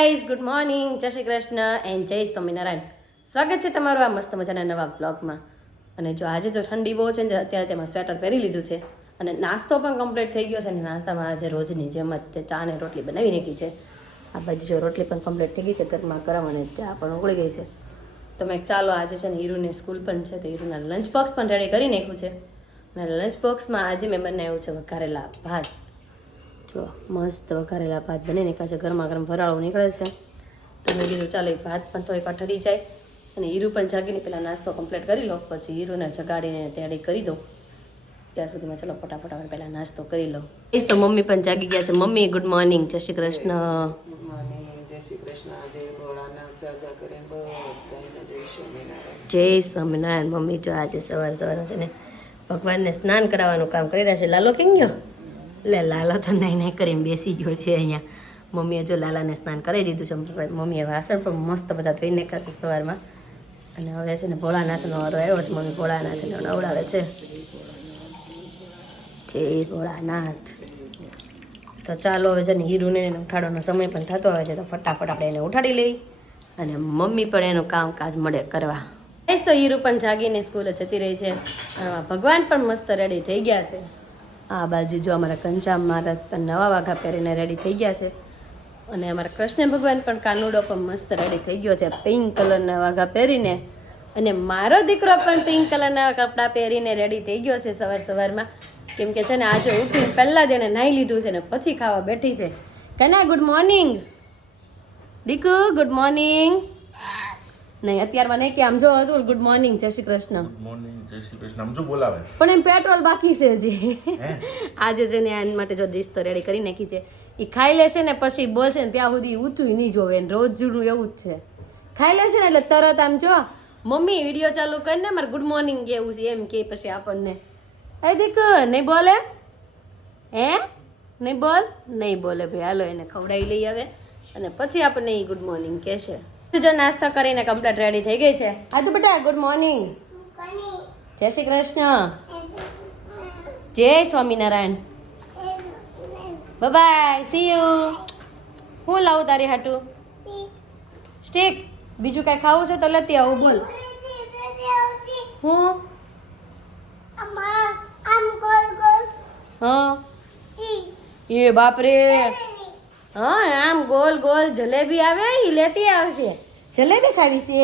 Guys, good morning, જય Shri Krishna and જય સ્વામિનારાયણ. સ્વાગત છે તમારું આ મસ્ત મજાના નવા બ્લોગમાં. અને જો આજે તો ઠંડી બહુ છે ને અત્યારે તેમાં સ્વેટર પહેરી લીધું છે અને નાસ્તો પણ કમ્પ્લીટ થઈ ગયો છે. અને નાસ્તામાં આજે રોજની જેમ જ તે ચા ને રોટલી બનાવી નાખી છે. આ બાજુ જો રોટલી પણ કમ્પ્લીટ થઈ ગઈ છે, ગરમા ગરમ, અને ચા પણ ઉકળી ગઈ છે. તો મેં ચાલો આજે છે ને હીરુને સ્કૂલ પણ છે તો હીરુના લંચ બોક્સ પણ રેડી કરી નાખ્યું છે. અને લંચ બોક્સમાં આજે મેં બનાવ્યું છે વઘારેલા ભાત. જો મસ્ત વઘારેલા ભાત બની નાખ્યા છે, ગરમા ગરમ ફરાળો નીકળે છે. તો મેં કીધું ચાલો એ ભાત પણ થોડીક ઠરી જાય અને હીરુ પણ જાગીને પહેલાં નાસ્તો કમ્પ્લીટ કરી લો, પછી હીરુને જગાડીને તૈયારી કરી દો. ત્યાર સુધીમાં ચલો ફટાફટ આપણે પહેલાં નાસ્તો કરી લો. એ તો મમ્મી પણ જાગી ગયા છે. મમ્મી ગુડ મોર્નિંગ, જય શ્રી કૃષ્ણ. જય સ્વામિનારાયણ. મમ્મી જો આજે સવાર સવારે છે ને ભગવાનને સ્નાન કરાવવાનું કામ કરી રહ્યા છે. લાલો કેમ ગયો? એટલે લાલા તો નહીં કરીને બેસી ગયો છે અહીંયા. મમ્મીએ જો લાલાને સ્નાન કરાવી દીધું છે. મમ્મીએ વાસણ પણ મસ્ત બધા ધોઈ નાખ્યા છે સવારમાં. અને હવે છે ને ભોળાનાથનો વારો આવ્યો છે. મમ્મી ભોળાનાથને નવડાવે છે. જય ભોળાનાથ. તો ચાલો હવે છે ને હીરુને ઉઠાડવાનો સમય પણ થતો આવે છે તો ફટાફટ આપણે એને ઉઠાડી લઈ અને મમ્મી પણ એનું કામકાજ મળે કરવા. તો હીરુ પણ જાગીને સ્કૂલે જતી રહી છે. ભગવાન પણ મસ્ત રેડી થઈ ગયા છે. આ બાજુ જો અમારા કંચામ મહારાજ પણ નવા વાઘા પહેરીને રેડી થઈ ગયા છે. અને અમારા કૃષ્ણ ભગવાન પણ કાનુડો પણ મસ્ત રેડી થઈ ગયો છે પિંક કલરના વાઘા પહેરીને. અને મારો દીકરો પણ પિંક કલરના કપડાં પહેરીને રેડી થઈ ગયો છે સવાર સવારમાં. કેમ કે છે ને આજે ઉઠીને પહેલાં જ એણે નાહી લીધું છે ને પછી ખાવા બેઠી છે. કના ગુડ મોર્નિંગ. દીકુ ગુડ મોર્નિંગ. નહીં અત્યારમાં નહીં કે આમ જો હતું ગુડ મોર્નિંગ જય શ્રી કૃષ્ણ. ગુડ મોર્નિંગ જય શ્રી કૃષ્ણ આમ જો બોલાવે. પણ એમ પેટ્રોલ બાકી છે હજી. આજે છે ને એના માટે જો ડીશ તો રેડી કરી નાખી છે. એ ખાઈ લેશે ને પછી બોલશે ને ત્યાં સુધી ઊંચું નહીં જોવે. રોજ જૂનું એવું જ છે. ખાઈ લેશે ને એટલે તરત આમ જો મમ્મી વિડીયો ચાલુ કરીને મારે ગુડ મોર્નિંગ કેવું છે એમ કે પછી આપણને એ દીકુ નહીં બોલે હે નહીં બોલ નહીં બોલે ભાઈ. હાલો એને ખવડાવી લઈ આવે અને પછી આપણને એ ગુડ મોર્નિંગ કહેશે. જો નાસ્તા કરીને કમ્પ્લીટ રેડી થઈ ગઈ છે. હા તો બેટા ગુડ મોર્નિંગ, જય શ્રી કૃષ્ણ, જય સ્વામિનારાયણ, બાય, સી યુ. હું લાવું તારી હાટું? સ્ટીક. બીજું કાંઈ ખાવું છે તો લેતી આવું. બોલ હું. હા એ બાપરે. હા આમ ગોલ ગોલ જલેબી આવે એ લેતી આવશે. જલેબી ખાવી છે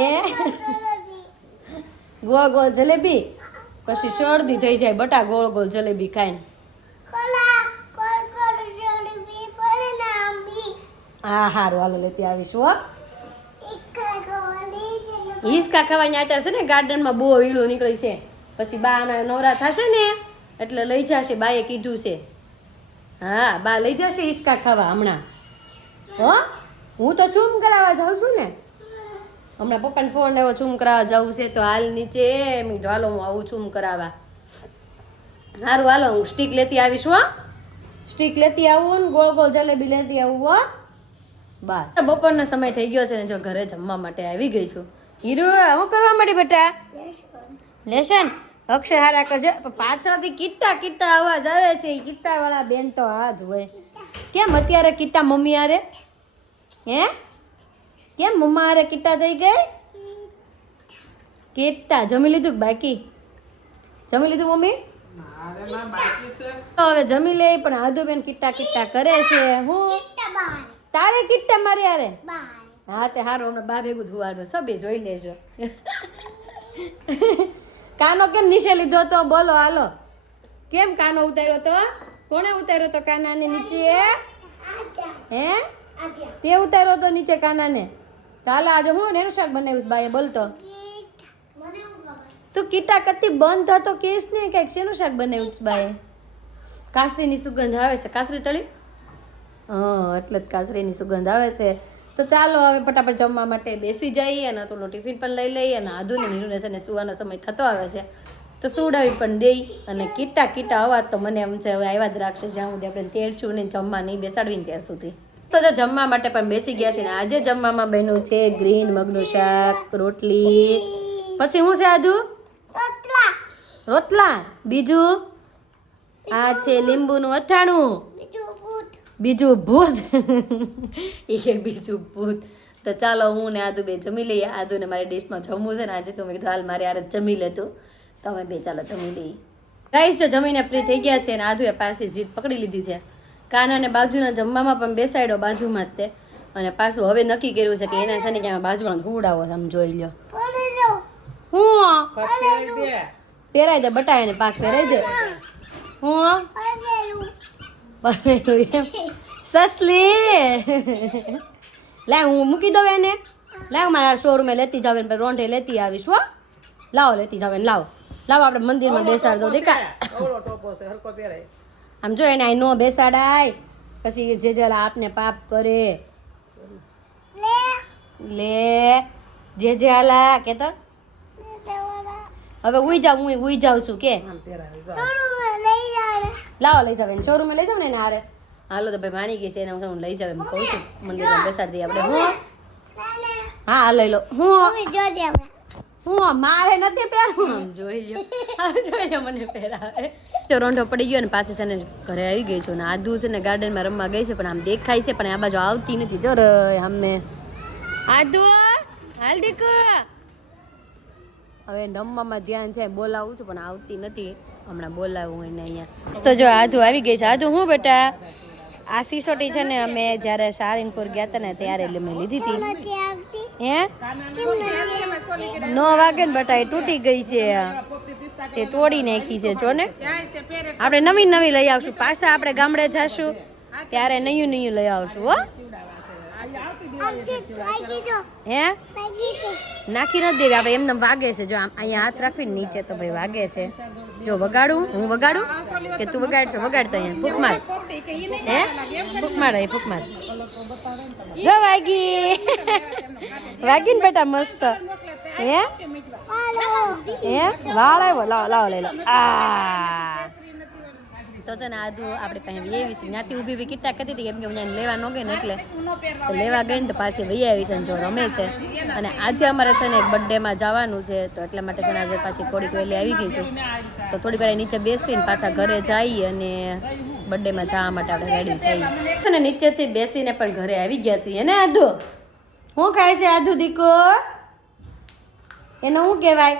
એ ગોળ ગોળ જલેબી. પછી શરદી થઈ જાય બટા ગોળ ગોળ જલેબી ખાઈને. હા હારું હાલો લેતી આવીશું. હો હિસકા ખાવાની આચાર છે ને ગાર્ડનમાં બહુ હીળો નીકળી છે. પછી બા નવરા થશે ને એટલે લઈ જશે. બાએ કીધું છે. હા બા લઈ જશે હિસકા ખાવા હમણાં. હો હું તો ચૂમ કરાવવા જાઉં છું ને હમણાં. પપ્પાને ફોન આવ્યો ચૂમ કરાવવા જવું છે તો હાલ નીચે. મેં કીધું હાલો હું આવું ચૂમ કરાવવા. સારું હાલો હું સ્ટીક લેતી આવીશ. હો સ્ટીક લેતી આવું ને ગોળ ગોળ જલેબી લેતી આવું. હો બસ બપોરનો સમય થઈ ગયો છે ને જો ઘરે જમવા માટે આવી ગઈ છું. હીરુ શું કરવા માંડી બેટા? લેશન. અક્ષય હારા કરજે. પાછળથી કિટ્ટા કિટ્ટા અવાજ આવે છે. કિટ્ટા વાળા બેન તો આ જ હોય. કેમ અત્યારે કિટ્ટા મમ્મી આરે? હે કેમ મમ્મા આરે કિટ્ટા થઈ ગઈ? કિટ્ટા જમી લીધું બાકી? જમી લીધું મમ્મી? હવે જમી લે. પણ આદુબેન કિટ્ટા કિટ્ટા કરે છે. હું તારે કિટ્ટા મારી આરે? હા તે હારું હમણાં બા ભેગું ધોવાનું સબે જોઈ લેજો. કાનો કેમ નીચે લીધો તો બોલો હાલો. કેમ કાનો ઉતાર્યો તો? કોણે ઉતાર્યો તો કાનાને નીચે? હે તે ઉતાર્યો તો નીચે કાનાને? તો હાલ આજે હું એનું શાક બનાવીશ બાએ બોલતો. તું કીટા કરતી બંધ થતો કેસ ને કઈક શેનું શાક બનાવ્યું બાએ? કાસરીની સુગંધ આવે છે. કાસરી તળી? હા એટલે જ કાસરીની સુગંધ આવે છે. તો ચાલો હવે ફટાફટ જમવા માટે બેસી જઈએ. અને થોડું ટિફિન પણ લઈ લઈએ. અને આધુને નીરુને છે ને સુવાનો સમય થતો આવે છે તો સુવડાવી પણ દઈ. અને કીટા કીટા અવાજ તો મને એમ છે હવે આવ્યા જ રાખશે જ્યાં સુધી આપણે તેડ છું ને જમવા નહીં બેસાડવીને ત્યાં સુધી. તો જો જમવા માટે પણ બેસી ગયા છે. ને આજે જમવામાં બન્યું છે ગ્રીન મગનું શાક, રોટલી, પછી શું છે આધુ? રોટલા. બીજું આ છે લીંબુનું અથાણું. બીજું ભૂત એ કે બીજું ભૂત. તો ચાલો હું ને આદુ બે જમી લઈએ. આદુને મારી ડિશમાં જમવું છે ને આજે તો મેં કીધું હાલ મારે યાર જમી લેતું. તમે બે ચાલો જમી લઈએ. ગાઈસ જો જમીને ફ્રી થઈ ગયા છે અને આદુએ પાછી જીદ પકડી લીધી છે. કાનાને બાજુના જમવામાં પણ બેસાડ્યો બાજુમાં જ તે. અને પાછું હવે નક્કી કર્યું છે કે એના છે ને કે બાજુમાં હુડાવો આમ જોઈ લ્યો. હું પહેરાઈ દે બટાઈને પાક પહેરાઈ દે. હું સસલી લાવ હું મૂકી દઉં એને. લાવ મારા શોરૂમે લેતી જાવ ને રોંઢે લેતી આવીશ હો. લાવો લેતી જાવ લાવો લાવો આપણે મંદિરમાં બેસાડ દો દેખા. આમ જો એને અહીં નો બેસાડાય પછી જે જલા આપને પાપ કરે લે જે હાલા કે તો હવે ઉઈ જાવ હું ઉઈ જાઉં છું કે લાવો લઈ જાવ એને શોરૂમે લઈ જાવ ને એને હારે. હાલો તો ભાઈ માની ગઈ છે એને હું લઈ જાવ એમ કહું છું મંદિરમાં બેસાડી દઈએ આપણે. હું હા લઈ લો. હું મારે નથી પહેરવું આમ જોઈ લો મને પહેરાવે. તો રોંઢો પડી ગયો ને પાછી છે ને ઘરે આવી ગઈ છું ને આદુ છે ને ગાર્ડનમાં રમવા ગઈ છે પણ આમ દેખાય છે પણ આ બાજુ આવતી નથી. જો રે અમે આદુ હાલ દીકુ હવે રમવામાં ધ્યાન છે બોલાવું છું પણ આવતી નથી. હમણાં બોલાવું એને અહીંયા. તો જો આદુ આવી ગઈ છે. આદુ હું બેટા આ સિસોટી છે ને અમે જ્યારે સારંગપુર ગયા હતા ને ત્યારે એટલે મેં લીધી હતી. હે 9 વાગે ને બેટા એ તૂટી ગઈ છે તે તોડી નાખી છે જો ને. આપણે નવી નવી લઈ આવશું પાછા આપણે ગામડે જશું ત્યારે નયું નયું લઈ આવશું હો. હે નાખી નથી દેવી આપણે એમને વાગે છે જો અહીંયા હાથ રાખવી નીચે તો ભાઈ વાગે છે. જો વગાડું હું વગાડું કે તું વગાડશો વગાડતો અહીંયા ફૂક માર. હે ફૂક માર અહીં ફૂક માર. જો વાગી વાગી ને બેટા મસ્ત. હે હે વાળ આવ્યો લાવો લાવો લઈ લો. આ તો છે ને આદુ આપણે પાસે વહી આવી છે ત્યાંથી ઊભી ઊભી કિટ્ટા કરતી હતી કેમ કે મને લેવા ન ગઈ ને એટલે લેવા ગઈ ને તો પાછી વહી આવી છે ને જો રમે છે. અને આજે અમારે છે ને એક બર્થડેમાં જવાનું છે તો એટલા માટે છે ને આજે પાછી થોડીક વહેલી આવી ગઈ છું. તો થોડીક વાર નીચે બેસીને પાછા ઘરે જઈએ અને બર્થડેમાં જવા માટે આપણે રેડી થઈએ. અને નીચેથી બેસીને પણ ઘરે આવી ગયા છીએ ને આદુ શું ખાય છે આદુ દીકો એનો શું કહેવાય?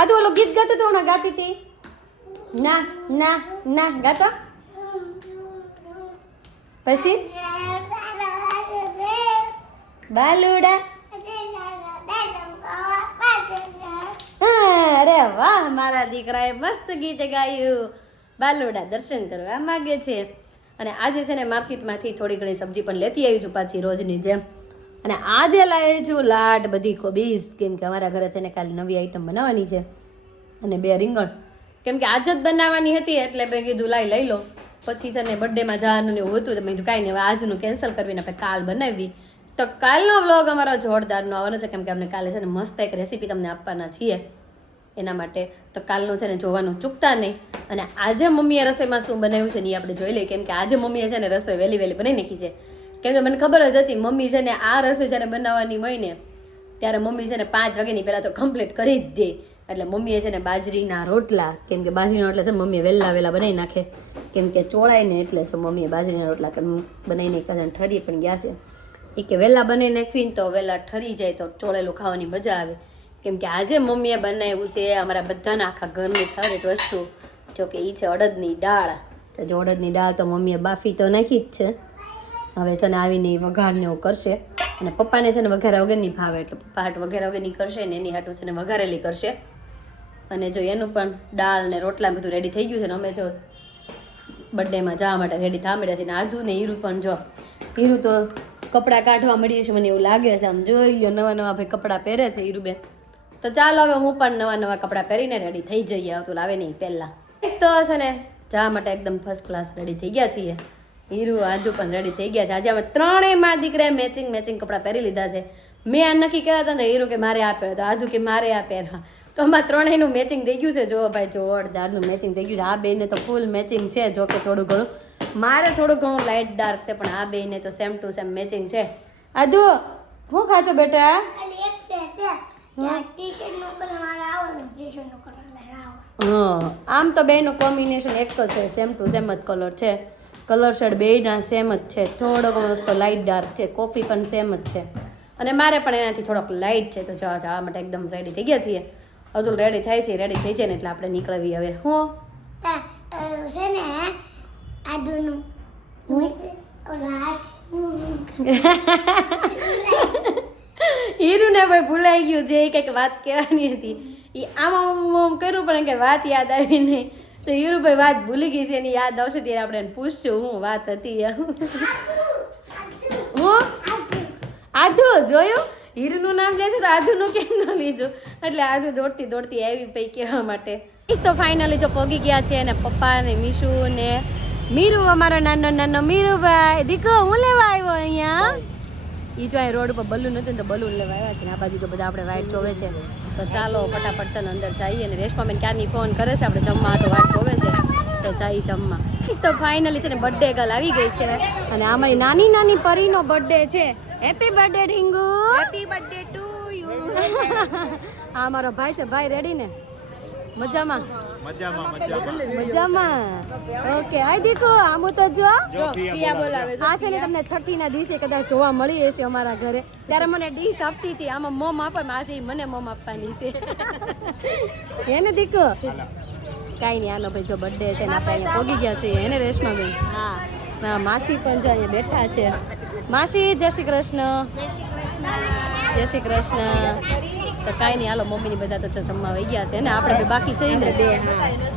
આદુ ઓલું ગીત ગાતું હતું હમણાં ગાતી હતી ના ના ના ગાતો પછી બાલુડા. અરે વાહ મારા દીકરાએ મસ્ત ગીત ગાયું. બાલુડા દર્શન કરવા માંગે છે. અને આજે છે ને માર્કેટમાંથી થોડી ઘણી સબ્જી પણ લેતી આવી છું પાછી રોજની જેમ. અને આજે લાવી છું લાડ બધી કોબીજ કેમ કે અમારા ઘરે છે ને કાલે નવી આઈટમ બનાવવાની છે અને 2 રીંગણ કેમ કે આજ જ બનાવવાની હતી એટલે મેં કીધું લઈ લો. પછી છે ને બર્થડેમાં જવાનું ને એવું હતું તો મેં કીધું કાંઈ નહીં હવે આજનું કેન્સલ કરવીને આપણે કાલ બનાવી. તો કાલનો વ્લોગ અમારો જોરદારનો આવવાનો છે કેમ કે અમને કાલે છે ને મસ્ત એક રેસીપી તમને આપવાના છીએ એના માટે. તો કાલનું છે ને જોવાનું ચૂકતા નહીં. અને આજે મમ્મીએ રસોઈમાં શું બનાવ્યું છે ને એ આપણે જોઈ લઈએ કેમ કે આજે મમ્મીએ છે ને રસોઈ વહેલી બનાવી નાખી છે. કેમ કે મને ખબર જ હતી મમ્મી છે ને આ રસોઈ જ્યારે બનાવવાની હોય ને ત્યારે મમ્મી છે ને 5 વાગ્યાની પહેલાં તો કમ્પ્લીટ કરી જ દે. એટલે મમ્મીએ છે ને બાજરીના રોટલા કેમ કે બાજરીના રોટલા છે ને મમ્મીએ વહેલા બનાવી નાખે કેમ કે ચોળાય ને એટલે છે મમ્મીએ બાજરીના રોટલા બનાવી નાખ્યા છે. ઠરી પણ ગયા છે એ કે વહેલા બનાવી નાખવીને તો વહેલા ઠરી જાય તો ચોળેલું ખાવાની મજા આવે. કેમ કે આજે મમ્મીએ બનાવ્યું છે અમારા બધાના આખા ઘરની ફેવરેટ વસ્તુ જો કે એ છે અડદની દાળ. તો જો અડદની દાળ તો મમ્મીએ બાફી તો નાખી જ છે. હવે છે ને આવીને વઘારને એવું કરશે અને પપ્પાને છે ને વઘારા વગરની ભાવે એટલે પપ્પા હાટ વઘારા વગરની કરશે ને એની હાટું છે ને વઘારેલી કરશે. અને જો એનું પણ દાળ ને રોટલા બધું રેડી થઈ ગયું છે ને અમે જો બર્થડેમાં જવા માટે રેડી થવા મળ્યા છે. ને આદુ ને હીરું પણ જો હીરું તો કપડાં કાઢવા મળીએ છે મને એવું લાગે છે. આમ જોઈ લો નવા નવા ભાઈ કપડાં પહેરે છે હીરુબેન. તો ચાલો હવે હું પણ નવા નવા કપડાં પહેરીને રેડી થઈ જઈએ આવતું લાવે નહીં પહેલાં. તો છે ને જવા માટે એકદમ ફર્સ્ટ ક્લાસ રેડી થઈ ગયા છીએ. હીરુ આદુ પણ રેડી થઈ ગયા છે. આજે અમે ત્રણેય માં દીકરાએ મેચિંગ કપડાં પહેરી લીધા છે. મેં આ નક્કી કર્યા હતા ને હીરુ કે મારે આ પહેરો તો આદુ કે મારે આ પહેરવા. તો અમારા ત્રણેયનું મેચિંગ થઈ ગયું છે. જો ભાઈ જોરદારનું મેચિંગ થઈ ગયું છે. આ બેને તો ફૂલ મેચિંગ છે જો કે થોડું ઘણું મારે થોડું ઘણું લાઇટ ડાર્ક છે પણ આ બેને તો સેમ ટુ સેમ મેચિંગ છે. આદુ શું ખાચો બેટા? આમ તો બેનું કોમ્બિનેશન એક જ છે સેમ ટુ સેમ જ કલર છે કલર શેડ બેયના સેમ જ છે, થોડોક મસ્ત લાઇટ ડાર્ક છે, કોફી પણ સેમ જ છે અને મારે પણ એનાથી થોડોક લાઇટ છે. તો જવા માટે એકદમ રેડી થઈ ગયા છીએ. અતુલ રેડી થાય છે, રેડી થઈ જાય ને એટલે આપણે નીકળવી હવે. હું છે ને આદુનું હીરુને ભાઈ ભૂલાઈ ગયું જે કંઈક વાત કહેવાની હતી એ આમ કર્યું પણ કે વાત યાદ આવી નહીં. તો હીરુભાઈ વાત ભૂલી ગઈ છે એની યાદ આવશે ત્યારે આપણે એને પૂછશું હું વાત હતી. હું આધુ જોયું હીરુનું નામ લે છે તો આધુનું કેમ ન લીધું એટલે આધુ દોડતી દોડતી આવી પઈ કહેવા માટે. તો ફાઇનલી જો પહોંચી ગયા છે અને પપ્પા ને મીશુ ને મીરુ, અમારો નાનો નાનો મીરુભાઈ દીકો હું લેવા આવ્યો અહીંયા. એ જો અહીં રોડ ઉપર બલૂન હતું ને તો બલૂન લેવા આવ્યા છે ને આ બાજુ તો બધા આપણે વાઇટ જોવે છે. તો ચાલો ફટાફટ છે ને અંદર જઈએ ને રેશમાબેન ક્યારની ફોન કરે છે આપણે જમવા આટો વાટ જોવે છે તો જઈ જમવા. તો ફાઇનલી છે ને બર્થડે ગર્લ આવી ગઈ છે અને અમારી નાની નાની પરીનો બર્થડે છે. હેપી બર્થડે ઢીંગુ. Happy birthday to you. આ અમારો ભાઈ છે. ભાઈ રેડી ને? મજામાં મજામાં. ઓકે હાય દીકો આમ તો જો બોલાવે આ છે ને તમને છઠ્ઠી ના દિવસે કદાચ જોવા મળી હશે અમારા ઘરે. ત્યારે મને ડીશ આપતી હતી આમાં મમ આપે આજે મને મમ આપવાની છે. એને દીકો કાંઈ નહીં આનો ભાઈ જો બર્થડે છે ને આપણે અહીંયા પહોંચી ગયા છીએ એને રેશમાબેન. હા માસી પણ જો અહીંયા બેઠા છે. માસી જય શ્રી કૃષ્ણ. જય શ્રી કૃષ્ણ. તો કાંઈ નહીં હાલો મમ્મીની બધા તો જમવા વહી ગયા છે ને આપણે બે બાકી છે ને બે.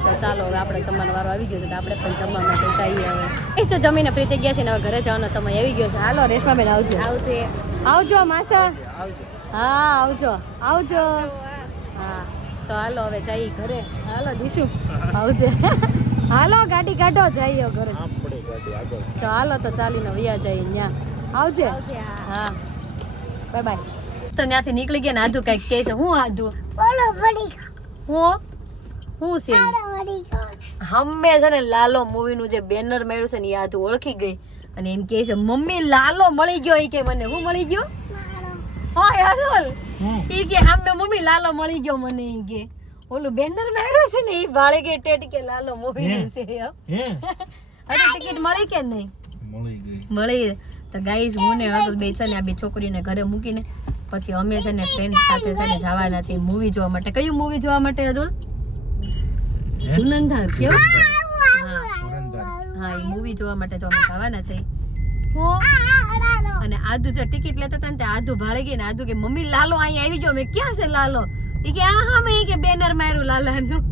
તો ચાલો હવે આપણે જમવાનો વારો આવી ગયો છે તો આપણે પણ જમવા માટે જઈએ હવે. એ તો જમીને ફ્રી થઈ ગયા છે ને હવે ઘરે જવાનો સમય આવી ગયો છે. હાલો રેશમાબેન આવજો. આવજો માસા. હા આવજો આવજો. હા તો હાલો હવે જઈએ ઘરે. હાલો દીશું આવજે. હાલો ગાડી કાઢો જઈએ ઘરે. તો હાલો તો ચાલીને વયા જઈએ ત્યાં. આવજે. હા બાય બાય. તો ત્યાંથી નીકળી ગયા ને આધુ કઈક કહે છે. હું આધુ હું છે હમે છે ને લાલો મૂવી નું જે બેનર મળ્યું છે ને એ આધુ ઓળખી ગઈ અને એમ કહે છે મમ્મી લાલો મળી ગયો. એ કે મને હું મળી ગયો? હા યાર એ કે હમે મમ્મી લાલો મળી ગયો મને. એ કે ઓલું બેનર મળ્યું છે ને એ ભાળે કે ટેટ કે લાલો મૂવી નું છે. અરે ટિકિટ મળી કે નહીં? મળી. તો ગાઈઝ હું ને અતુલ બે છે ને આ બે છોકરીને ઘરે મૂકીને પછી અમે છે ને ફ્રેન્ડ સાથે છે ને જવાના છીએ મૂવી જોવા માટે. કયું મૂવી જોવા માટે અતુલ? ધુરંધર. કેવું? હા એ મૂવી જોવા માટે જો અમે જવાના છે. અને આધુ જે ટિકિટ લેતા હતા ને તે આધુ ભાળી ગઈ ને આધુ કે મમ્મી લાલો અહીંયા આવી ગયો. મેં ક્યાં છે લાલો? એ કે હા મેં કે બેનર માર્યું લાલાનું.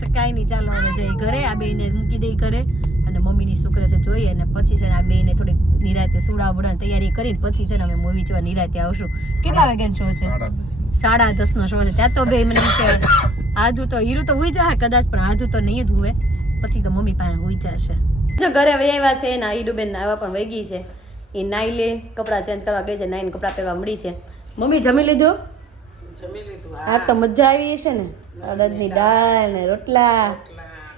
તો કાંઈ નહીં ચાલો હવે જઈ ઘરે. આ બેને મૂકી દઈ ઘરે અને મમ્મીની શુક્ર છે જોઈએ અને પછી છે ને આ બેને થોડીક નિરાતે સુડા બુડા તૈયારી કરીને પછી છે ને અમે મૂવી જોવા નિરાતે આવશું. કેટલા વાગ્યાનો શો છે? 10:30 નો શો છે. ત્યાં તો બે મને કે આધુ તો હીરું તો હુઈ જાય કદાચ પણ આધુ તો નહીં જ હુએ. પછી તો મમ્મી પાસે હુઈ જશે. જો ઘરે વહી આવ્યા છે ને હીરુબેન નાવા પણ વહી ગઈ છે. એ નાઈ લે કપડાં ચેન્જ કરવા ગઈ છે. નાઈને કપડાં પહેરવા મળી છે. મમ્મી જમી લીધું? આ તો મજા આવી છે ને અડદની દાળ ને રોટલા.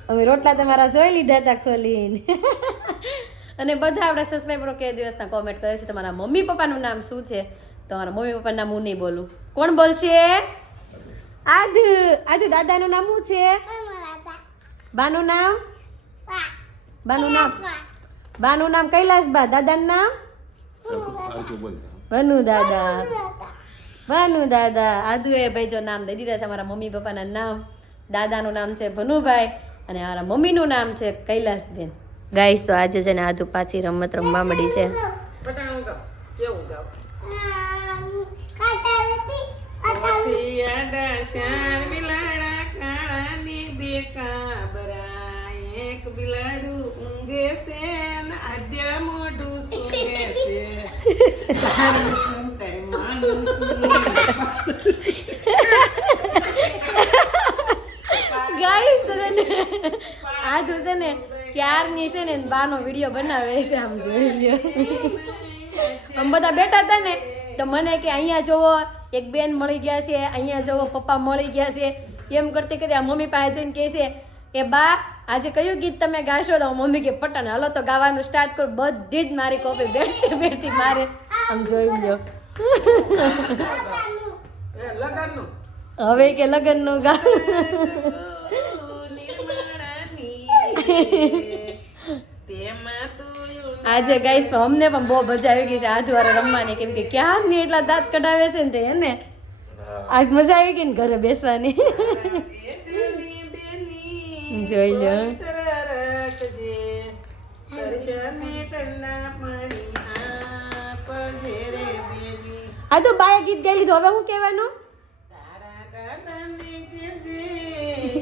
અમે રોટલા તમારા જોઈ લીધા હતા ખોલીને. અને બધા આપણા સબસ્ક્રાઈબરો કે દિવસના કોમેન્ટ કરે છે તમારા મમ્મી પપ્પાનું નામ શું છે? તમારા મમ્મી પપ્પાનું નામ હું નહીં બોલું. કોણ બોલશે? આધુ. આધુ દાદાનું નામ શું છે? બાનું નામ? બાનું નામ કૈલાસબા. દાદાનું નામ? ભનુ દાદા. ભનુ દાદા. આધુ એ ભાઈ જો નામ દઈ દીધા છે અમારા મમ્મી પપ્પાના નામ. દાદાનું નામ છે ભનુભાઈ અને મારા મમ્મીનું નામ છે કૈલાસબેન. ગાઈસ તો આજે છે ને આધુ પાછી રમત રમવા મળી છે. એક બિલાડું ઊંઘે છે ને આદ્યા મોઢું સૂંઘે છે. તારું શું તારી માનું શું? ગાઈસ તો છે ને આધુ છે ને ક્યારની છે ને બાનો વિડીયો બનાવે છે. આમ જોઈ લ્યો. આમ બધા બેઠા હતા ને તો મને કે અહીંયા જોવો એક બેન મળી ગયા છે, અહીંયા જોવો પપ્પા મળી ગયા છે. એમ કરતી કરતી આ મમ્મી પાસે જઈને કહે છે એ બા આજે કયું ગીત તમે ગાશો? તો મમ્મી કે પટન હાલો તો ગાવાનું સ્ટાર્ટ કરું. બધી જ મારી કોપી બેઠી બેઠી મારે આમ જોઈ લ્યો. હવે કે લગનનું ગા તે આજે ગાઈસ પણ અમને પણ બહુ મજા આવી ગઈ છે આજવારે રમવાની, કેમ કે ક્યારની એટલા દાંત કઢાવે છે ને તે હે ને આજ મજા આવી ગઈ ને ઘરે બેસવાની. બેસની બેની જોઈ લો. પવિત્ર રાખજે, દર્શને કરના પાણી આપજે રે બેની. આ તો બાએ ગીત ગાઈ લીધું, હવે હું કહેવાનું? તારા દાદાને કહેજે,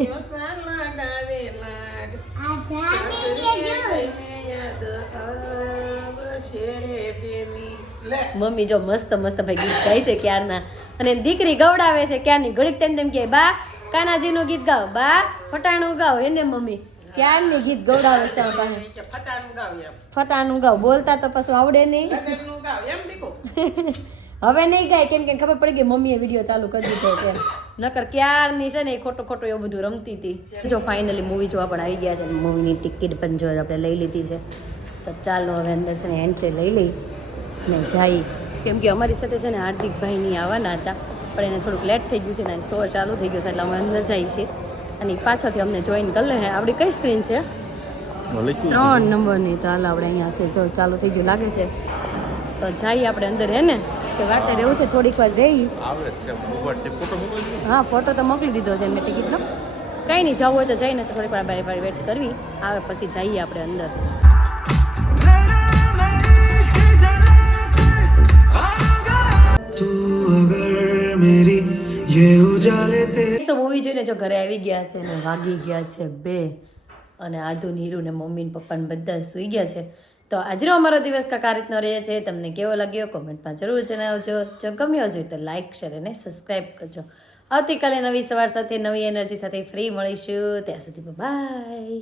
યોસા લડાવે લાડ, સાસરીએ જઈને યાદ આવશે રે બેની. લે મમ્મી જો મસ્ત મસ્ત ભાઈ ગીત ગાય છે ક્યારના, અને દીકરી ગવડાવે છે ક્યારની, ઘડીક તેમ કે બા કાનાજીનું ગીત ગાઓ, બા ફટાણું ગાઓ, એને મમ્મી ક્યારની ગીત ગવડાવે છે તારા પાસે. કે ફટાનું ગાવ એમ, ફટાણું ગાઓ, બોલતા તો પછી આવડે નહીં. લગનનું ગાવ એમ દીકો. હવે નહીં ગાય, કેમ કે ખબર પડી ગઈ મમ્મીએ વિડીયો ચાલુ કરી દીધો છે, નકર ક્યારની છે ને એ ખોટું ખોટું એવું બધું રમતી હતી. જો ફાઇનલી મૂવી જોવા પણ આવી ગયા છે, મૂવીની ટિકિટ પણ જો આપણે લઈ લીધી છે, તો ચાલો હવે અંદર છે ને એન્ટ્રી લઈ લઈ ને જાય, કેમ કે અમારી સાથે છે ને હાર્દિકભાઈ નહીં આવવાના હતા, પણ એને થોડુંક લેટ થઈ ગયું છે ને શો ચાલુ થઈ ગયો છે, એટલે અમે અંદર જઈએ છીએ અને પાછળથી અમને જોઈન કરી લે. આપણી કઈ સ્ક્રીન છે? 3 નંબરની. તો હાલ આપણે અહીંયા છે, જો ચાલુ થઈ ગયું લાગે છે, તો જઈએ આપણે અંદર હે ને, કે વાટે રહેવું છે થોડીક વાર રહી. આવે છે ફોટો મોકલજો. હા ફોટો તો મોકલી દીધો છે મેં ટિકિટનો, કંઈ નહીં જવું હોય તો જઈને તો થોડીક વાર બારી વેટ કરવી, આવે પછી જઈએ આપણે અંદર. તો મૂવી જોઈને જો ઘરે આવી ગયા છે ને વાગી ગયા છે 2, અને આધુ નીરુ ને મમ્મી ને પપ્પા ને બધા સૂઈ ગયા છે. તો આજનો અમારો દિવસ કાંઈક આ રીતનો રહે છે. તમને કેવો લાગ્યો કોમેન્ટમાં જરૂર જણાવજો. જો ગમ્યો હોય તો લાઇક શેર અને સબસ્ક્રાઈબ કરજો. આવતીકાલે નવી સવાર સાથે નવી એનર્જી સાથે ફ્રી મળીશું. ત્યાં સુધી બાય.